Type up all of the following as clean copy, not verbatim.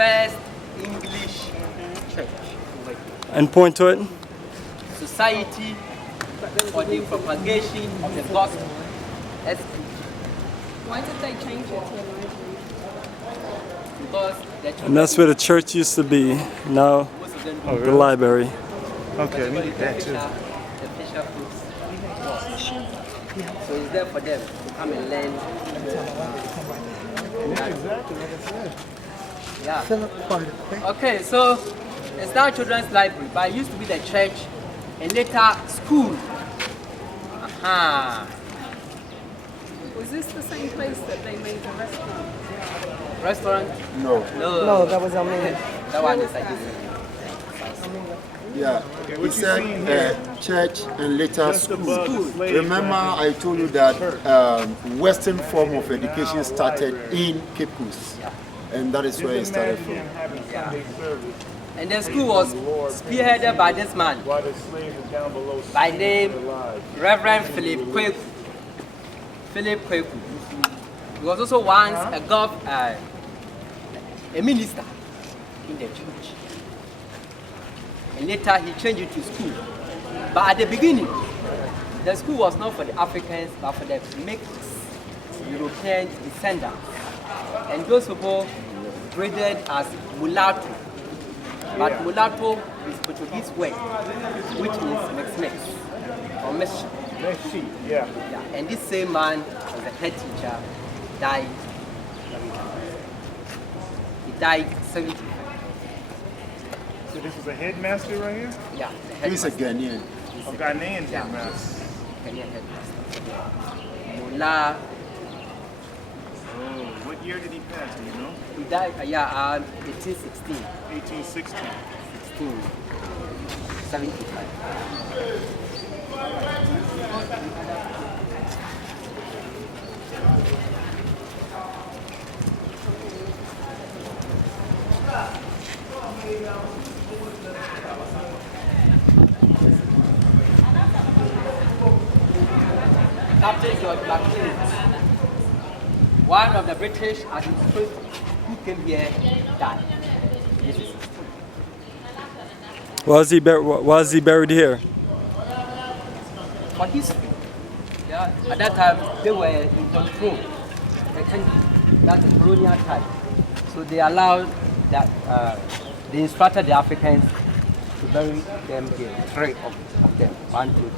first English church. And point to it. Society for the propagation of the gospel. Why did they change it to a library? Because And that's where the church used to be. Now, the library. Okay, we need that too. The fisher fruits. So it's there for them to come and learn. Yeah, exactly, like I said. Yeah. Okay, so it's now children's library, but it used to be the church and later school. Aha. Was this the same place that they made the restaurant? Restaurant? No. No, that was Almeida. that one is like this. Yeah. Okay, He what you said seeing here? church and later Just school. above the slave Remember, I told you that Western form of education started in Cape Coast, and that is where it started from. Having Sunday service And the school was spearheaded by this man while the slaves are down below by sleeping name their lives. Reverend Philip Kweku. Philip Kweku. He was also once a minister in the church. And later he changed it to school. But at the beginning, the school was not for the Africans, but for the mixed European descendants. And those people graded as mulatto. But mulatto is Portuguese word, which means mix or mix. Next sheet, yeah. Yeah. And this same man was a head teacher, died. He died 75. So this is a headmaster right here? Yeah, the He's a headmaster. Ghanaian. A Ghanaian Yeah. headmaster. Kenyan headmaster. Mullah, Oh, what year did he pass, do you know? he died, 1816. 1816. 75. Captain George Blackstone, one of the British administrators who came here, died. This is Why is he buried here? for history. Yeah, at that time they were in control. The country, that's the colonial time. So they allowed that they instructed the Africans to bury them here, three of them, 1, 2, 3.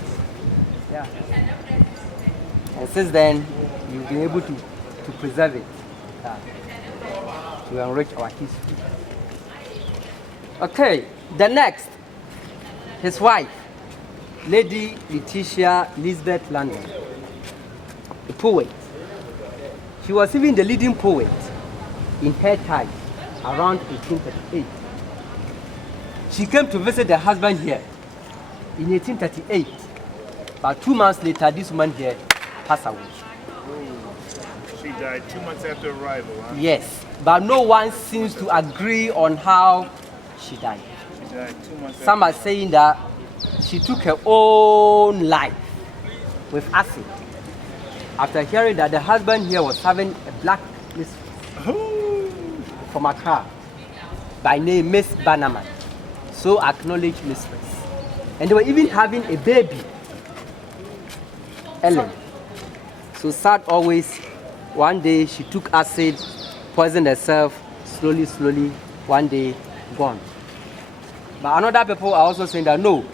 Yeah. And since then, we've been able to preserve it, to enrich our history. Okay, the next, his wife, Lady Letitia Lisbeth London, a poet. She was even the leading poet in her time, around 1838. She came to visit her husband here in 1838, but 2 months later, this woman here passed away. She died 2 months after arrival, huh? Yes, but no one seems to agree on how she died. She died 2 months Some are saying that she took her own life with acid after hearing that the husband here was having a black mistress from Accra by name Miss Bannerman, so acknowledged mistress. And they were even having a baby, Ellen. So sad always, one day she took acid, poisoned herself, slowly, one day gone. But another people are also saying that no,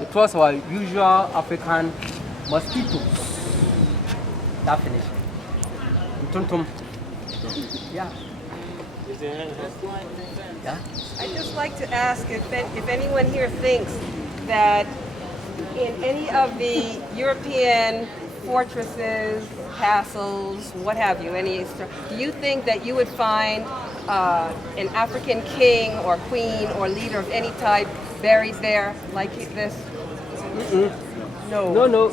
it was our usual African mosquitoes that finished. Tum. Yeah. Yeah. I'd just like to ask if anyone here thinks that in any of the European fortresses, castles, what have you, do you think that you would find an African king or queen or leader of any type buried there like this? No.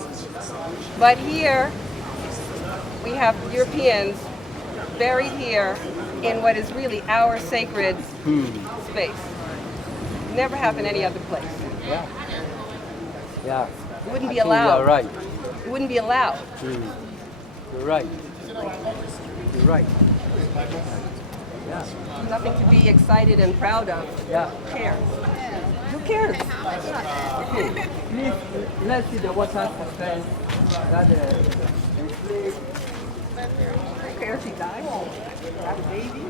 But here, we have Europeans buried here in what is really our sacred space. Never happened any other place. Yeah. It wouldn't be You allowed. are right. It wouldn't be allowed. You're right. You're right. Yeah. Nothing to be excited and proud of. Yeah. Who cares? Who cares? Okay. Please, let's see the water suspense that enslaved. Who cares? He died. Had a baby.